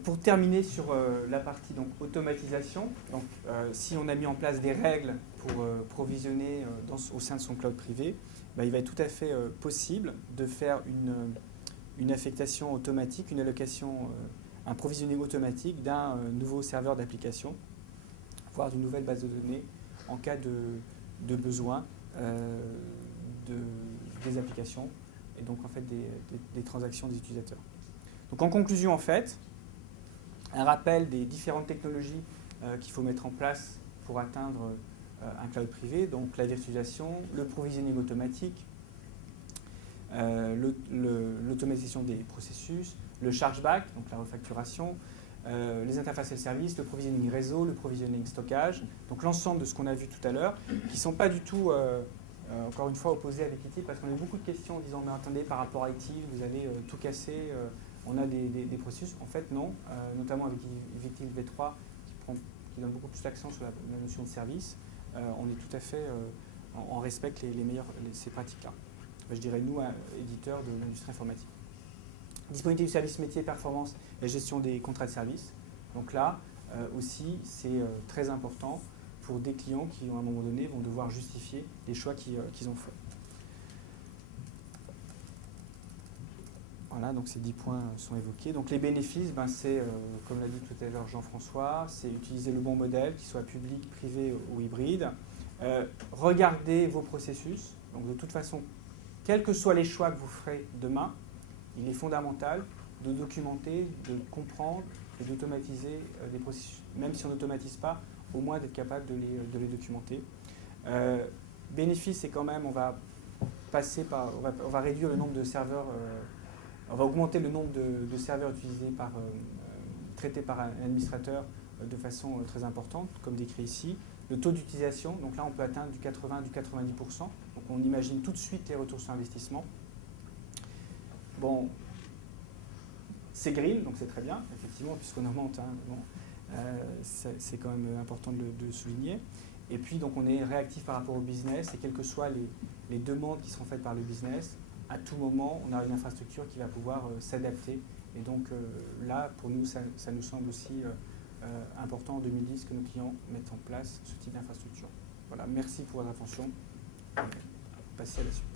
Donc pour terminer sur la partie donc, automatisation, donc, si on a mis en place des règles pour provisionner au sein de son cloud privé, bah, il va être tout à fait possible de faire une affectation automatique, une allocation, un provisioning automatique d'un nouveau serveur d'application, voire d'une nouvelle base de données en cas de besoin des applications et donc en fait des transactions des utilisateurs. Donc en conclusion en fait, un rappel des différentes technologies qu'il faut mettre en place pour atteindre un cloud privé, donc la virtualisation, le provisioning automatique, l'automatisation des processus, le chargeback, donc la refacturation, les interfaces et services, le provisioning réseau, le provisioning stockage, donc l'ensemble de ce qu'on a vu tout à l'heure, qui ne sont pas du tout, encore une fois, opposés avec IT, parce qu'on a eu beaucoup de questions en disant « mais attendez, par rapport à IT, vous allez tout casser, on a des processus ». En fait, non, notamment avec Victime V3, qui donne beaucoup plus d'accent sur la notion de service, on est tout à fait, on respecte ces pratiques-là. Je dirais, nous, éditeurs de l'industrie informatique. Disponibilité du service métier, performance et gestion des contrats de service. Donc là, aussi, c'est très important pour des clients qui, à un moment donné, vont devoir justifier les choix qu'ils ont faits. Voilà, donc ces 10 points sont évoqués. Donc les bénéfices, ben, c'est, comme l'a dit tout à l'heure Jean-François, c'est utiliser le bon modèle, qu'il soit public, privé ou hybride. Regardez vos processus. Donc de toute façon, quels que soient les choix que vous ferez demain, il est fondamental de documenter, de comprendre et d'automatiser des processus. Même si on n'automatise pas, au moins d'être capable de les documenter. Bénéfice, c'est quand même, on va réduire le nombre de serveurs, on va augmenter le nombre de serveurs utilisés traités par un administrateur de façon très importante, comme décrit ici. Le taux d'utilisation, donc là on peut atteindre du 80, du 90%. Donc on imagine tout de suite les retours sur investissement. Bon, c'est green, donc c'est très bien, effectivement, puisqu'on augmente. Hein, bon, c'est quand même important de le souligner. Et puis donc on est réactif par rapport au business, et quelles que soient les demandes qui seront faites par le business, à tout moment, on a une infrastructure qui va pouvoir s'adapter. Et donc là, pour nous, ça nous semble aussi important en 2010 que nos clients mettent en place ce type d'infrastructure. Voilà, merci pour votre attention. Passez à la suite.